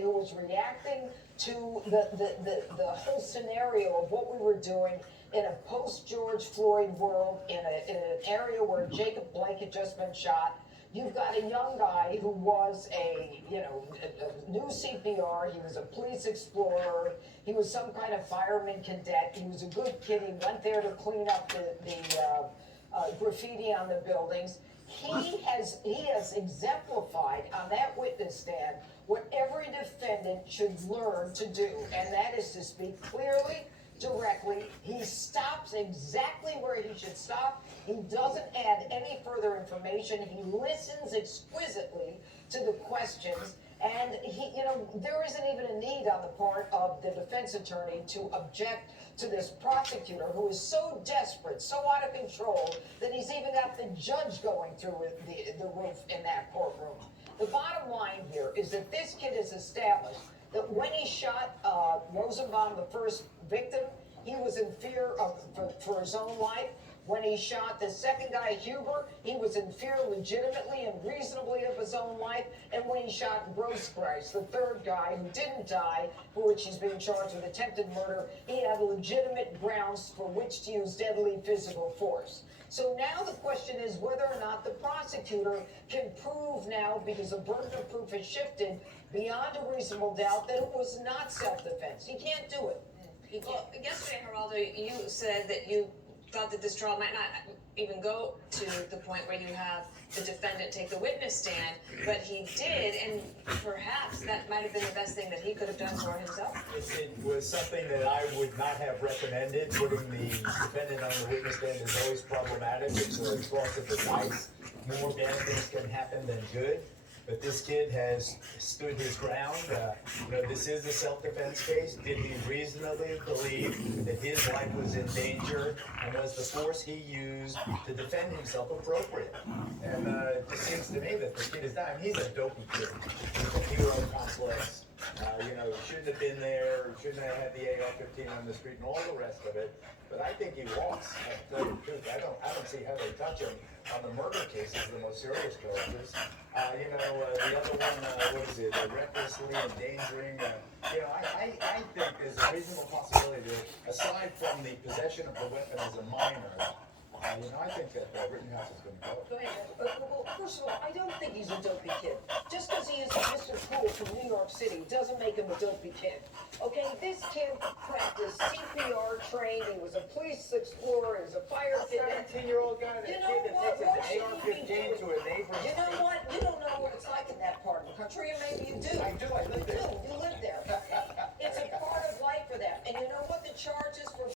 who was reacting to the whole scenario of what we were doing in a post-George Floyd world, in an area where Jacob Blake had just been shot. You've got a young guy who was a new CPR. He was a police explorer. He was some kind of fireman cadet. He was a good kid. He went there to clean up the graffiti on the buildings. He has exemplified on that witness stand what every defendant should learn to do, and that is to speak clearly, directly. He stops exactly where he should stop. He doesn't add any further information. He listens exquisitely to the questions. And there isn't even a need on the part of the defense attorney to object to this prosecutor who is so desperate, so out of control, that he's even got the judge going through the roof in that courtroom. The bottom line here is that this kid has established that when he shot Rosenbaum, the first victim, he was in fear for his own life. When he shot the second guy, Huber, he was in fear legitimately and reasonably of his own life. And when he shot Grosskreutz, the third guy who didn't die, for which he's being charged with attempted murder, he had legitimate grounds for which to use deadly physical force. So now the question is whether or not the prosecutor can prove now, because the burden of proof has shifted beyond a reasonable doubt, that it was not self-defense. He can't do it. Well, yesterday, Geraldo, you said that you thought that this trial might not even go to the point where you have the defendant take the witness stand, but he did, and perhaps that might have been the best thing that he could have done for himself. It was something that I would not have recommended. Putting the defendant on the witness stand is always problematic. It's a toss of the dice. More bad things can happen than good. But this kid has stood his ground. This is a self-defense case. Did he reasonably believe that his life was in danger, and was the force he used to defend himself appropriate? And it just seems to me that the kid is dying. He's a dopey kid. He's a hero complex. He shouldn't have been there. He shouldn't have had the AR-15 on the street and all the rest of it. But I think he lost. To tell you the truth, I don't see how they touch him on the murder cases, the most serious charges. The other one, what is it? Recklessly endangering. I think there's a reasonable possibility that, aside from the possession of the weapon as a minor, I think that Rittenhouse is going to go. Go ahead. Well, first of all, I don't think he's a dopey kid. Just because he is Mr. Cool from New York City doesn't make him a dopey kid. Okay, this kid practiced CPR trained. He was a police explorer. He was a fire cadet. 17-year-old guy, that kid that takes an AR-15 to a neighbor's. You know what? You don't know what it's like in that part of the country, and maybe you do. I do. I live there.